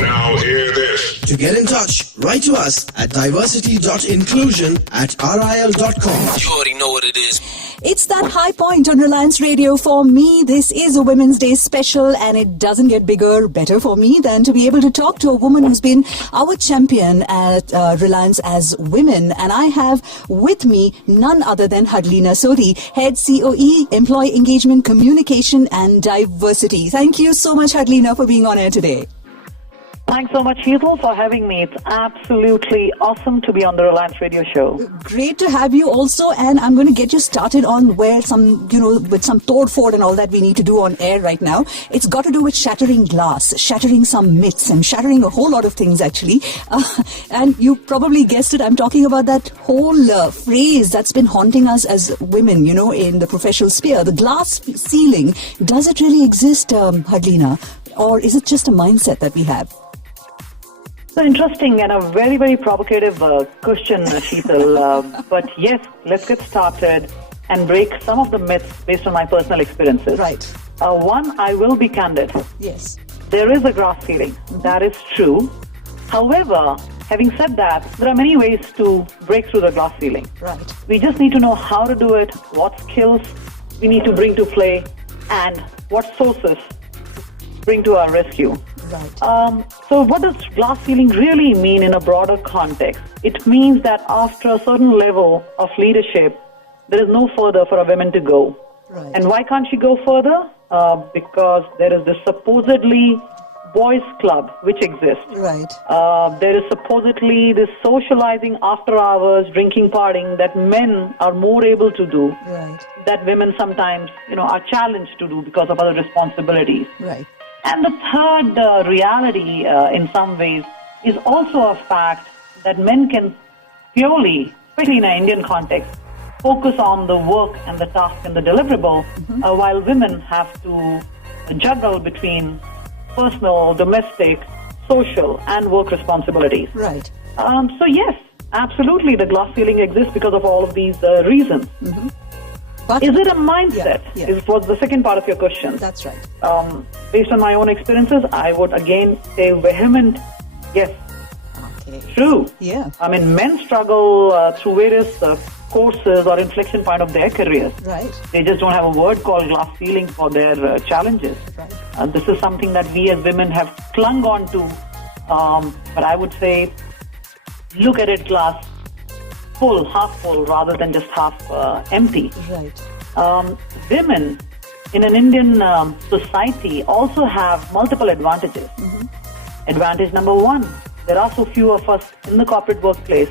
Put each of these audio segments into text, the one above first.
Now hear this. To get in touch, write to us at diversity.inclusion@ril.com. You already know what it is. It's that high point on Reliance Radio. For me, this is a Women's Day special, and it doesn't get bigger, better for me than to be able to talk to a woman who's been our champion at Reliance as women. And I have with me none other than Harlina Sodhi, Head-CoE, Employee Engagement, Communication and Diversity. Thank you so much, Harlina, for being on air today. Thanks so much, Hazel, for having me. It's absolutely awesome to be on the Reliance Radio Show. Great to have you also, and I'm going to get you started on where some, with some tord-ford and all that we need to do on air right now. It's got to do with shattering glass, shattering some myths, and shattering a whole lot of things, actually. And you probably guessed it, I'm talking about that whole phrase that's been haunting us as women, in the professional sphere. The glass ceiling, does it really exist, Harlina? Or is it just a mindset that we have? So interesting and a very, very provocative question, Sheetal. But yes, let's get started and break some of the myths based on my personal experiences. Right. One, I will be candid. Yes. There is a glass ceiling. That is true. However, having said that, there are many ways to break through the glass ceiling. Right. We just need to know how to do it, what skills we need to bring to play, and what sources bring to our rescue. Right. So what does glass ceiling really mean in a broader context? It means that after a certain level of leadership, there is no further for a woman to go. Right. And why can't she go further? Because there is this supposedly boys' club which exists. Right. There is supposedly this socializing after hours, drinking, partying that men are more able to do. Right. That women sometimes, are challenged to do because of other responsibilities. Right. And the third reality, in some ways, is also a fact that men can purely, especially in an Indian context, focus on the work and the task and the deliverable, while women have to juggle between personal, domestic, social, and work responsibilities. Right. So yes, absolutely, the glass ceiling exists because of all of these reasons. Mm-hmm. But is it a mindset? Yeah. Is was the second part of your question. That's right. Based on my own experiences, I would again say vehement, yes. Okay. True. Yeah. I mean, men struggle through various courses or inflection point of their careers. Right. They just don't have a word called glass ceiling for their challenges. Right. This is something that we as women have clung on to. But I would say, look at it glass full, half full, rather than just half empty. Right. Women in an Indian society also have multiple advantages. Mm-hmm. Advantage number one, there are so few of us in the corporate workplace,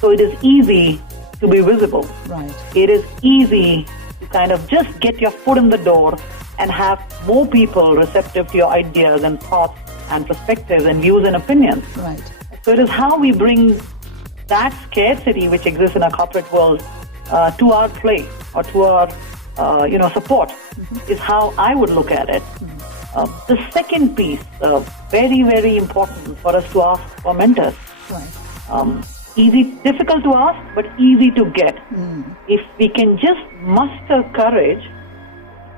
so it is easy to be visible. Right. It is easy to kind of just get your foot in the door and have more people receptive to your ideas and thoughts and perspectives and views and opinions. Right. So it is how we bring that scarcity which exists in our corporate world to our play or to our support is how I would look at it. The second piece, very, very important for us to ask for mentors. Right. Difficult to ask, but easy to get. If we can just muster courage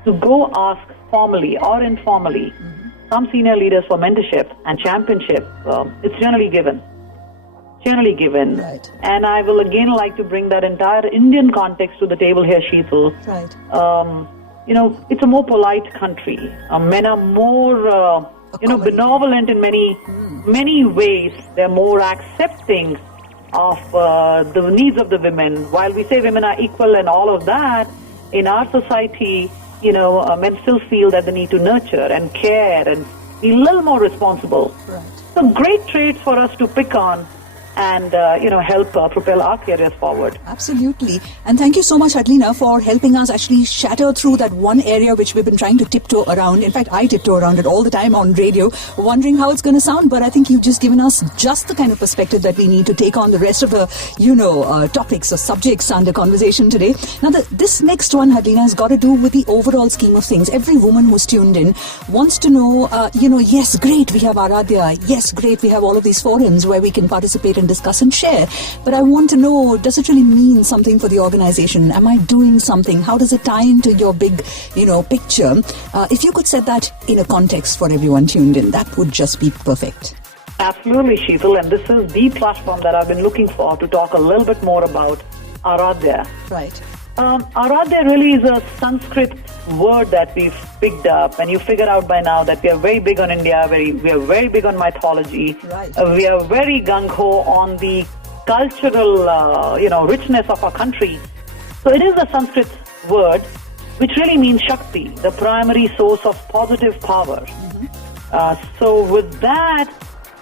to go ask formally or informally some senior leaders for mentorship and championship, it's generally given. Right. And I will again like to bring that entire Indian context to the table here, Sheetal. Right. It's a more polite country. Men are more, benevolent in many ways. They're more accepting of the needs of the women. While we say women are equal and all of that, in our society, men still feel that they need to nurture and care and be a little more responsible. Right. Some great traits for us to pick on and, help propel our careers forward. Absolutely. And thank you so much, Harlina, for helping us actually shatter through that one area which we've been trying to tiptoe around. In fact, I tiptoe around it all the time on radio, wondering how it's going to sound. But I think you've just given us just the kind of perspective that we need to take on the rest of the, topics or subjects under conversation today. Now, this next one, Harlina, has got to do with the overall scheme of things. Every woman who's tuned in wants to know, yes, great, we have R-Aadya. Yes, great, we have all of these forums where we can participate and discuss and share. But I want to know, does it really mean something for the organization? Am I doing something? How does it tie into your big, picture? If you could set that in a context for everyone tuned in, that would just be perfect. Absolutely, Sheetal, and this is the platform that I've been looking for to talk a little bit more about R-Aadya. Right. R-Aadya really is a Sanskrit word that we've picked up, and you figured out by now that we are very big on India, we are very big on mythology. Right. We are very gung-ho on the cultural, richness of our country. So it is a Sanskrit word which really means Shakti, the primary source of positive power. So with that,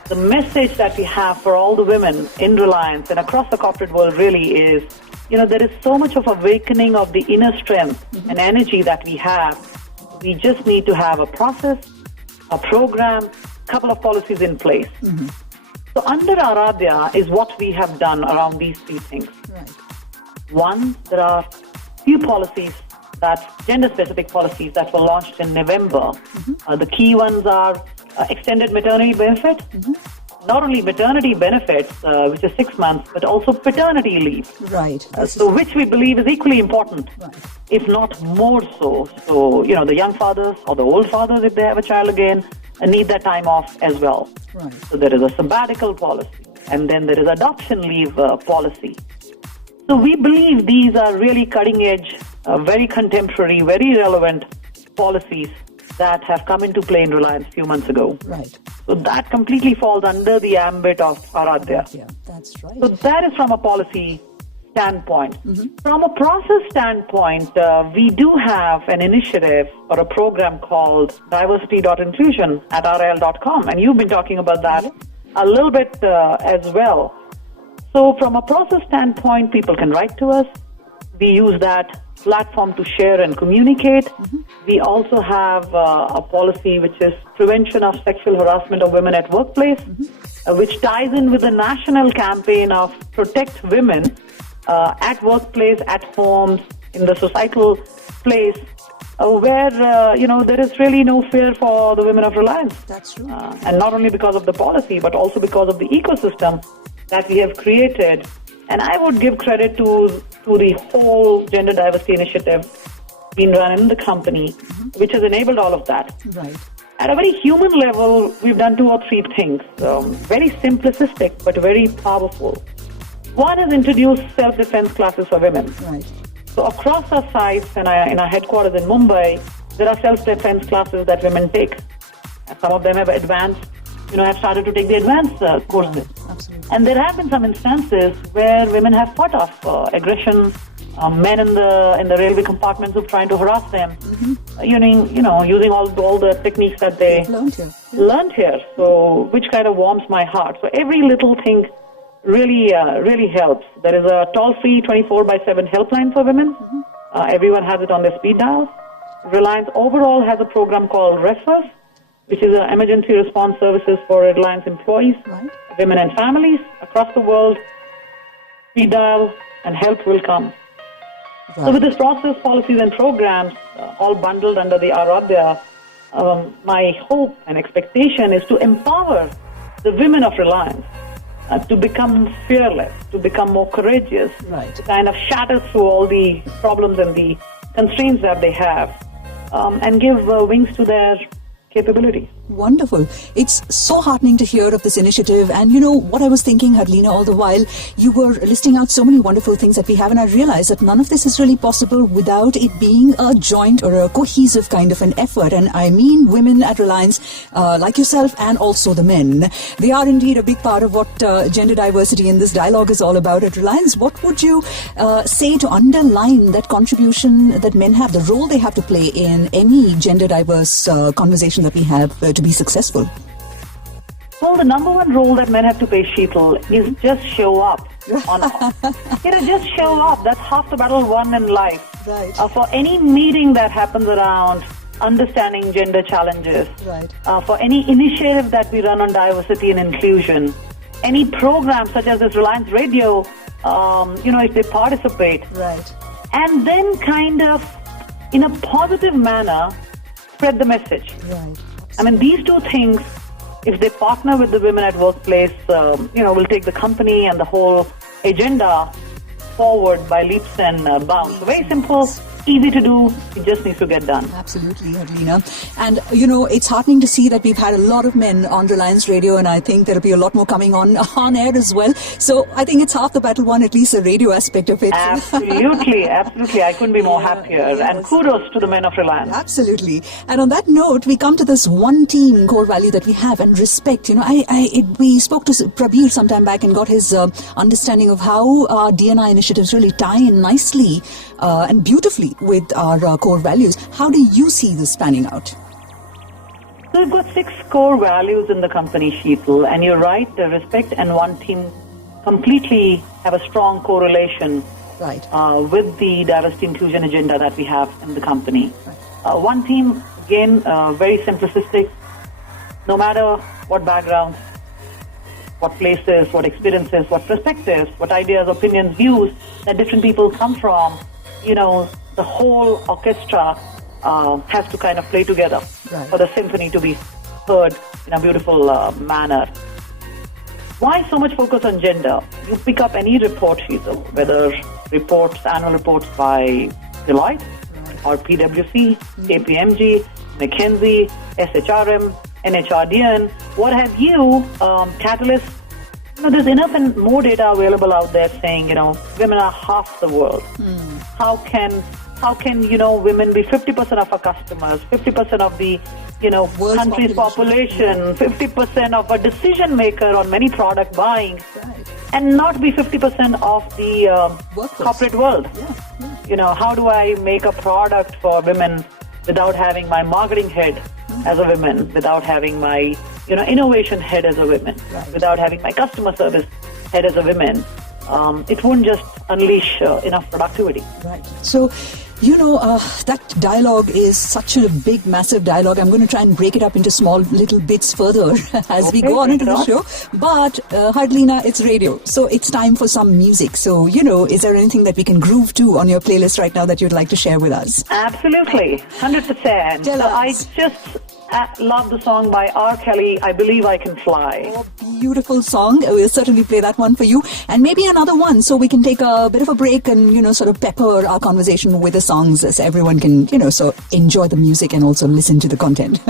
the message that we have for all the women in Reliance and across the corporate world really is, there is so much of awakening of the inner strength and energy that we have. We just need to have a process, a program, couple of policies in place. So under R-Aadya is what we have done around these three things. Right. One, there are few policies, that's gender-specific policies that were launched in November. The key ones are extended maternity benefit, not only maternity benefits, which is 6 months, but also paternity leave. Right. So which we believe is equally important, Right. if not more so. So, the young fathers or the old fathers, if they have a child again, need that time off as well. Right. So there is a sabbatical policy, and then there is adoption leave policy. So we believe these are really cutting edge, very contemporary, very relevant policies that have come into play in Reliance a few months ago. Right. So that completely falls under the ambit of R-Aadya. Yeah, that's right. So that is from a policy standpoint. From a process standpoint, we do have an initiative or a program called diversity.inclusion at ral.com, and you've been talking about that a little bit as well. So from a process standpoint, people can write to us. We use that platform to share and communicate. We also have a policy which is prevention of sexual harassment of women at workplace, which ties in with the national campaign of protect women at workplace, at homes, in the societal place, where, there is really no fear for the women of Reliance. That's true. And not only because of the policy, but also because of the ecosystem that we have created. And I would give credit to the whole gender diversity initiative being run in the company, which has enabled all of that. Right. At a very human level, we've done 2 or 3 things, very simplistic but very powerful. One is introduce self-defense classes for women. Right. So across our sites and in our headquarters in Mumbai, there are self-defense classes that women take. And some of them have advanced, have started to take the advanced courses. Absolutely. And there have been some instances where women have fought off aggression, men in the railway compartments who are trying to harass them, using all the techniques that they learned here. So, which kind of warms my heart. So every little thing really helps. There is a toll-free 24/7 helpline for women. Everyone has it on their speed dial. Reliance overall has a program called REFERS, which is emergency response services for Reliance employees, women and families across the world. Speed dial and help will come. Right. So with this process, policies and programs all bundled under the R-Aadya, my hope and expectation is to empower the women of Reliance to become fearless, to become more courageous, Right. to kind of shatter through all the problems and the constraints that they have, and give wings to their capabilities. Wonderful. It's so heartening to hear of this initiative. And what I was thinking, Harlina, all the while, you were listing out so many wonderful things that we have, and I realized that none of this is really possible without it being a joint or a cohesive kind of an effort. And I mean women at Reliance, like yourself, and also the men. They are indeed a big part of what gender diversity in this dialogue is all about at Reliance. What would you say to underline that contribution that men have, the role they have to play in any gender diverse conversation that we have to be successful? Well, the number one role that men have to play, Sheetal, is just show up. Just show up. That's half the battle won in life. Right. For any meeting that happens around understanding gender challenges, Right. For any initiative that we run on diversity and inclusion, any program such as this Reliance Radio, if they participate, Right. and then kind of, in a positive manner, spread the message. Right. I mean, these 2 things if they partner with the women at workplace, will take the company and the whole agenda forward by leaps and bounds. So very simple, easy to do, it just needs to get done. Absolutely, Harlina. And, it's heartening to see that we've had a lot of men on Reliance Radio, and I think there'll be a lot more coming on air as well. So I think it's half the battle won, at least the radio aspect of it. Absolutely. I couldn't be more happier. Yes. And kudos to the men of Reliance. Absolutely. And on that note, we come to this one team core value that we have, and respect. We spoke to Prabir some time back and got his understanding of how our D&I initiatives really tie in nicely and beautifully with our core values. How do you see this panning out? So we've got 6 core values in the company, Sheetal, and you're right, the respect and one team completely have a strong correlation with the diversity inclusion agenda that we have in the company. Right. One team, again, very simplistic. No matter what backgrounds, what places, what experiences, what perspectives, what ideas, opinions, views that different people come from, the whole orchestra has to kind of play together for the symphony to be heard in a beautiful manner. Why so much focus on gender? You pick up any report, Sheetal, whether annual reports by Deloitte or PwC, KPMG, McKinsey, SHRM, NHRDN, what have you, Catalyst. There's enough and more data available out there saying, women are half the world. How can women be 50% of our customers, 50% of the, country's population, 50% of a decision maker on many product buying, and not be 50% of the corporate world? How do I make a product for women without having my marketing head as a woman, without having my innovation head as a woman, without having my customer service head as a woman? It won't just unleash enough productivity. Right. So, that dialogue is such a big, massive dialogue. I'm going to try and break it up into small little bits further as we go on into the show. But, Harlina, it's radio. So it's time for some music. So, is there anything that we can groove to on your playlist right now that you'd like to share with us? Absolutely. 100%. I just love the song by R. Kelly, I Believe I Can Fly. Oh, beautiful song. We'll certainly play that one for you. And maybe another one so we can take a bit of a break and, sort of pepper our conversation with the songs so everyone can, so enjoy the music and also listen to the content.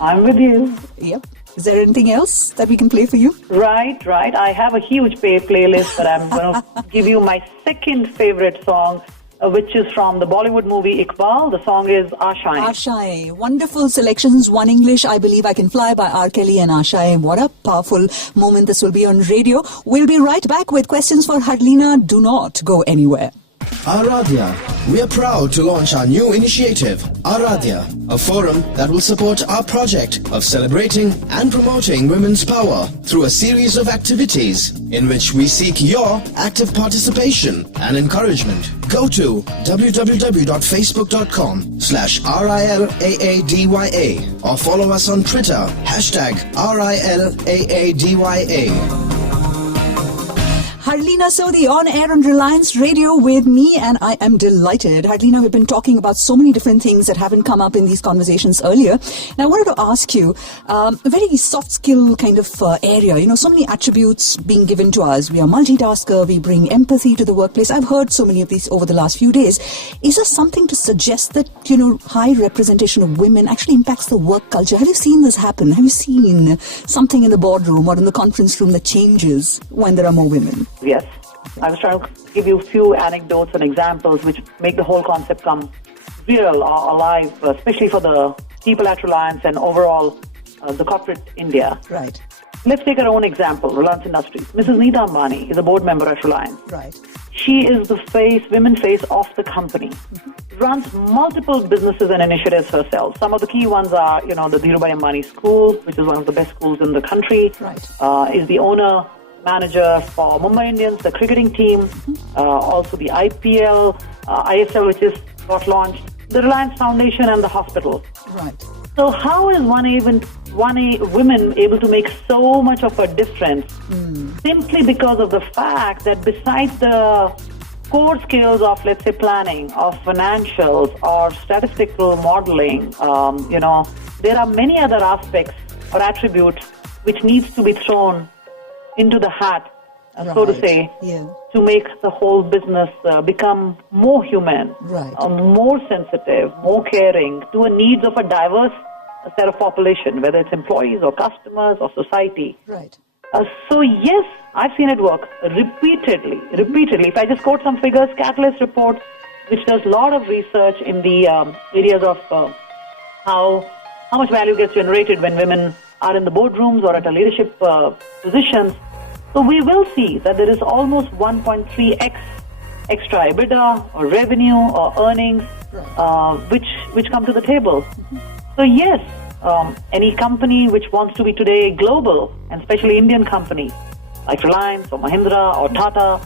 I'm with you. Yep. Is there anything else that we can play for you? Right. I have a huge playlist, but I'm going to give you my second favorite song, which is from the Bollywood movie Iqbal. The song is Ashaएं. Ashaएं. Wonderful selections. One English, I Believe I Can Fly by R. Kelly, and Ashaएं. What a powerful moment this will be on radio. We'll be right back with questions for Harlina. Do not go anywhere. R-Aadya. We are proud to launch our new initiative, R-Aadya, a forum that will support our project of celebrating and promoting women's power through a series of activities in which we seek your active participation and encouragement. Go to www.facebook.com/RILAADYA or follow us on Twitter, #RILAADYA. Harlina Sodhi on air on Reliance Radio with me, and I am delighted. Harlina, we've been talking about so many different things that haven't come up in these conversations earlier. And I wanted to ask you, a very soft skill kind of area, so many attributes being given to us. We are multitasker, we bring empathy to the workplace. I've heard so many of these over the last few days. Is there something to suggest that, high representation of women actually impacts the work culture? Have you seen this happen? Have you seen something in the boardroom or in the conference room that changes when there are more women? Yes. I was trying to give you a few anecdotes and examples which make the whole concept come real or alive, especially for the people at Reliance and overall the corporate India. Right. Let's take our own example, Reliance Industries. Mrs. Neeta Ambani is a board member at Reliance. Right. She is the women face of the company. Runs multiple businesses and initiatives herself. Some of the key ones are, the Dhirubhai Ambani School, which is one of the best schools in the country. Right. Is the owner manager for Mumbai Indians, the cricketing team, also the IPL, ISL, which is got launched, the Reliance Foundation, and the hospital. Right. So how is women able to make so much of a difference? Simply because of the fact that besides the core skills of, let's say, planning, of financials, or statistical modeling, there are many other aspects or attributes which needs to be thrown into the hat, so to say, to make the whole business become more human, more sensitive, more caring to the needs of a diverse set of population, whether it's employees or customers or society. So yes, I've seen it work repeatedly. If I just quote some figures, Catalyst report, which does a lot of research in the areas of how much value gets generated when women are in the boardrooms or at a leadership positions. So we will see that there is almost 1.3x extra EBITDA or revenue or earnings which come to the table. So yes, any company which wants to be today global, and especially Indian companies like Reliance or Mahindra or Tata,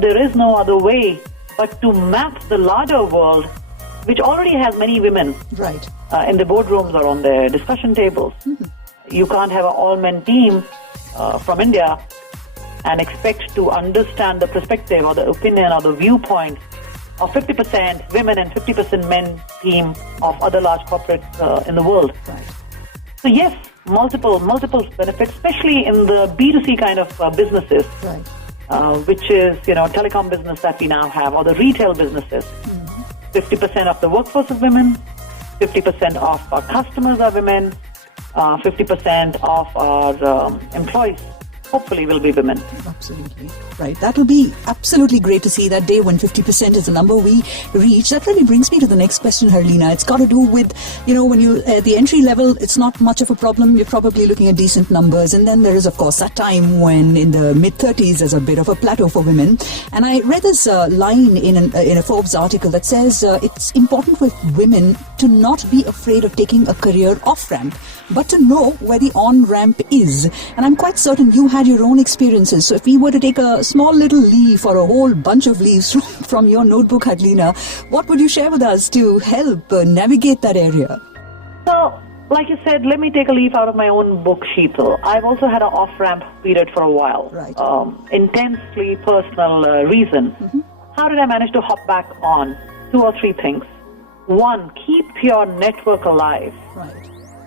there is no other way but to map the larger world, which already has many women in the boardrooms or on their discussion tables. You can't have an all-men team from India and expect to understand the perspective or the opinion or the viewpoint of 50% women and 50% men team of other large corporates in the world. So yes, multiple benefits, especially in the B2C kind of businesses, which is, telecom business that we now have, or the retail businesses. 50% of the workforce is women, 50% of our customers are women, 50% of our employees hopefully will be women. Absolutely. Right. That will be absolutely great to see that day when 50% is the number we reach. That really brings me to the next question, Harlina. It's got to do with, when you at the entry level, it's not much of a problem. You're probably looking at decent numbers. And then there is, of course, that time when in the mid-30s there's a bit of a plateau for women. And I read this line in a Forbes article that says it's important for women to not be afraid of taking a career off-ramp, but to know where the on-ramp is. And I'm quite certain you had your own experiences. So if we were to take a small little leaf or a whole bunch of leaves from your notebook, Harlina, what would you share with us to help navigate that area? So, like you said, let me take a leaf out of my own book, Sheetal. I've also had an off-ramp period for a while. Intensely personal reason. How did I manage to hop back on? 2 or 3 things. One, keep your network alive.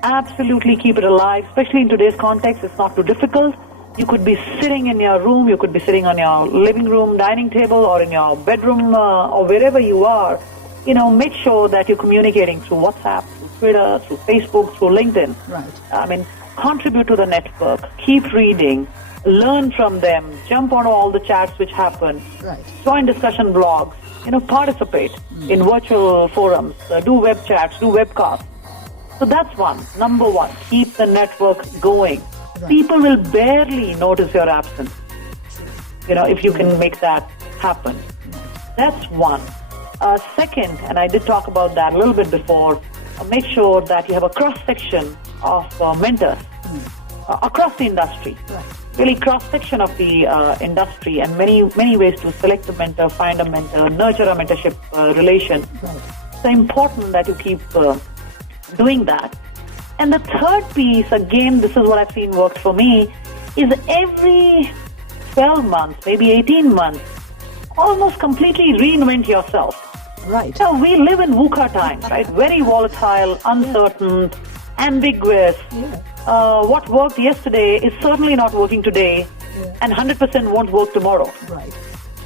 Absolutely keep it alive, especially in today's context. It's not too difficult. You could be sitting in your room, you could be sitting on your living room, dining table, or in your bedroom, or wherever you are. Make sure that you're communicating through WhatsApp, through Twitter, through Facebook, through LinkedIn. Contribute to the network, keep reading, learn from them, jump on all the chats which happen, join discussion blogs, participate in virtual forums, do web chats, do webcasts. So that's one. Number one, keep the network going. People will barely notice your absence, if you can make that happen. That's one. Second, and I did talk about that a little bit before, make sure that you have a cross-section of mentors across the industry. Really cross-section of the industry, and many ways to select a mentor, find a mentor, nurture a mentorship relation. It's important that you keep doing that. And the third piece, again, this is what I've seen worked for me, is every 12 months, maybe 18 months, almost completely reinvent yourself. So we live in VUCA times, very volatile, uncertain, ambiguous. What worked yesterday is certainly not working today, and 100% won't work tomorrow.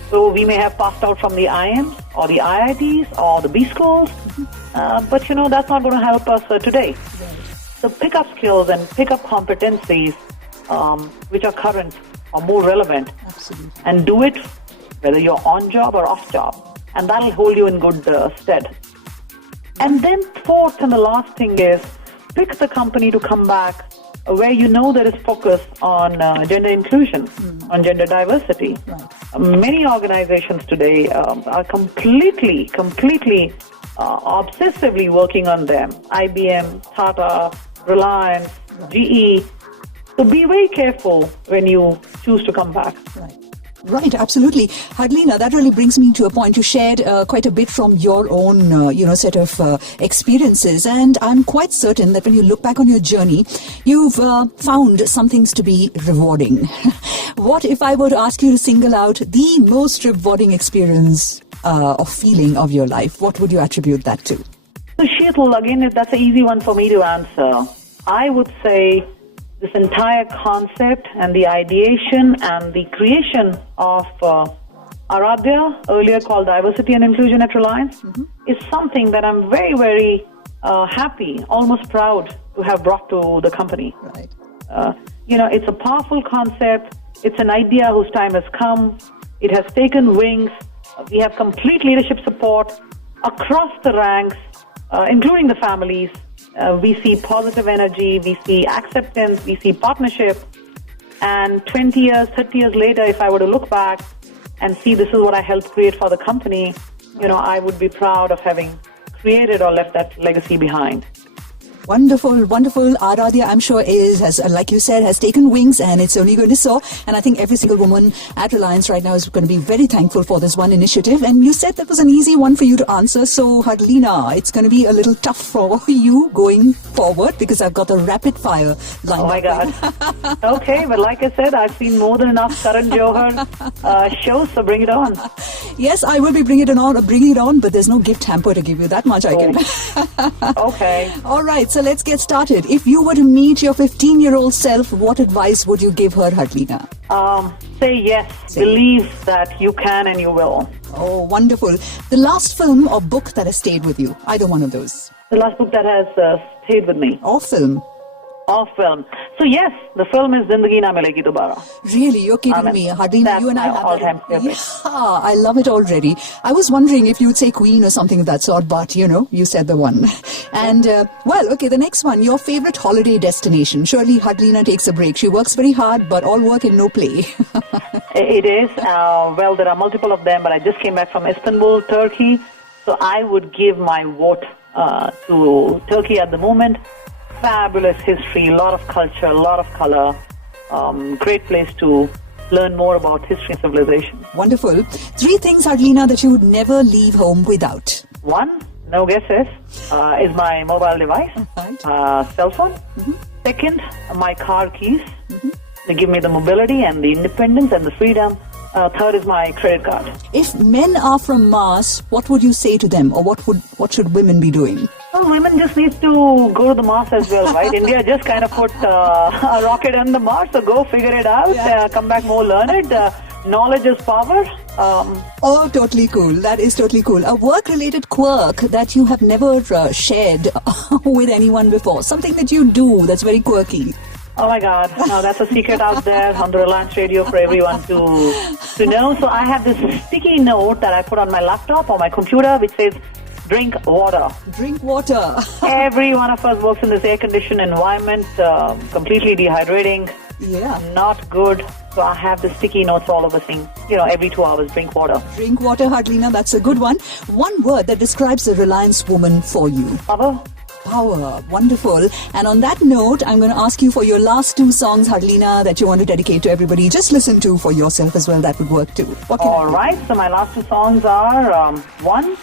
So we may have passed out from the IIMs or the IITs or the B schools, but that's not going to help us today. So pick up skills and pick up competencies which are current or more relevant, and do it whether you're on job or off job, and that'll hold you in good stead. And then fourth and the last thing is pick the company to come back where there is focus on gender inclusion, on gender diversity. Many organizations today are completely obsessively working on them. IBM, Tata, Reliance, GE. So be very careful when you choose to come back. Right, absolutely. Harlina, that really brings me to a point. You shared quite a bit from your own, set of experiences. And I'm quite certain that when you look back on your journey, you've found some things to be rewarding. What if I were to ask you to single out the most rewarding experience or feeling of your life? What would you attribute that to? So, Sheetal, again, that's an easy one for me to answer. I would say this entire concept and the ideation and the creation of R-Aadya, earlier called Diversity and Inclusion at Reliance, is something that I'm very, very happy, almost proud to have brought to the company. Right. It's a powerful concept. It's an idea whose time has come. It has taken wings. We have complete leadership support across the ranks, including the families. We see positive energy, we see acceptance, we see partnership. And 20 years, 30 years later, if I were to look back and see this is what I helped create for the company, I would be proud of having created or left that legacy behind. Wonderful, wonderful. R-Aadya, I'm sure, has, like you said, has taken wings, and it's only going to soar. And I think every single woman at Reliance right now is going to be very thankful for this one initiative. And you said that was an easy one for you to answer. So, Harlina, it's going to be a little tough for you going forward because I've got a rapid fire lined up. Oh my God. Okay, but like I said, I've seen more than enough Karan Johar shows, so bring it on. Yes, I will be bringing it on, but there's no gift hamper to give you. That much I can. Okay. All right, so let's get started. If you were to meet your 15-year-old self, what advice would you give her, Harlina? Say yes. Believe that you can and you will. Oh, wonderful. The last film or book that has stayed with you? Either one of those. The last book that has stayed with me. Or film? Or film. So yes, the film is Zindagi Na Milegi Dobara. Really? You're kidding me. Harlina, you and I have all-time favorite. Yeah, I love it already. I was wondering if you'd say Queen or something of that sort, but you said the one. And, the next one, your favorite holiday destination. Surely Harlina takes a break. She works very hard, but all work and no play. It is. There are multiple of them, but I just came back from Istanbul, Turkey. So I would give my vote to Turkey at the moment. Fabulous history, a lot of culture, a lot of color. Great place to learn more about history and civilization. Wonderful. 3 things, Harlina, that you would never leave home without. 1, no guesses, is my mobile device, Right. cell phone. Second, my car keys. They give me the mobility and the independence and the freedom. Third is my credit card. If men are from Mars, what would you say to them, or what should women be doing? Well, women just need to go to the Mars as well, right? India just kind of put a rocket on the Mars, so go figure it out. Yeah. Come back more learned. Knowledge is power. Oh, totally cool. That is totally cool. A work-related quirk that you have never shared with anyone before. Something that you do that's very quirky. Oh my God! Now that's a secret out there on the Reliance radio for everyone to know. So I have this sticky note that I put on my laptop or my computer, which says, "Drink water." Drink water. Every one of us works in this air-conditioned environment, completely dehydrating. Yeah. Not good. So I have the sticky notes all over thing. Every 2 hours, drink water. Drink water, Harlina. That's a good one. One word that describes the Reliance woman for you. Power. Power. Wonderful. And on that note, I'm going to ask you for your last 2 songs, Harlina, that you want to dedicate to everybody. Just listen to for yourself as well. That would work too. All right. So my last 2 songs are 1,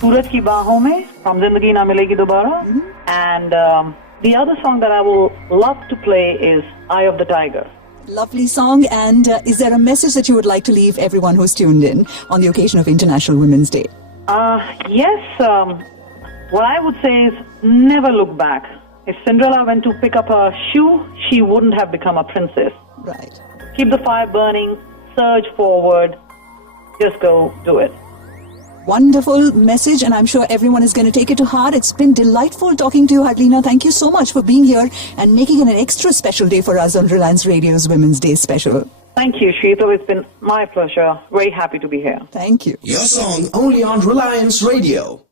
Suraj Ki Baahon Mein from Zindagi Na Milegi Dobara. And the other song that I will love to play is Eye of the Tiger. Lovely song. And is there a message that you would like to leave everyone who's tuned in on the occasion of International Women's Day? Yes. What I would say is never look back. If Cinderella went to pick up her shoe, she wouldn't have become a princess. Right. Keep the fire burning, surge forward, just go do it. Wonderful message, and I'm sure everyone is going to take it to heart. It's been delightful talking to you, Harlina. Thank you so much for being here and making it an extra special day for us on Reliance Radio's Women's Day special. Thank you, Sheetal. It's been my pleasure. Very happy to be here. Thank you. Your song only on Reliance Radio.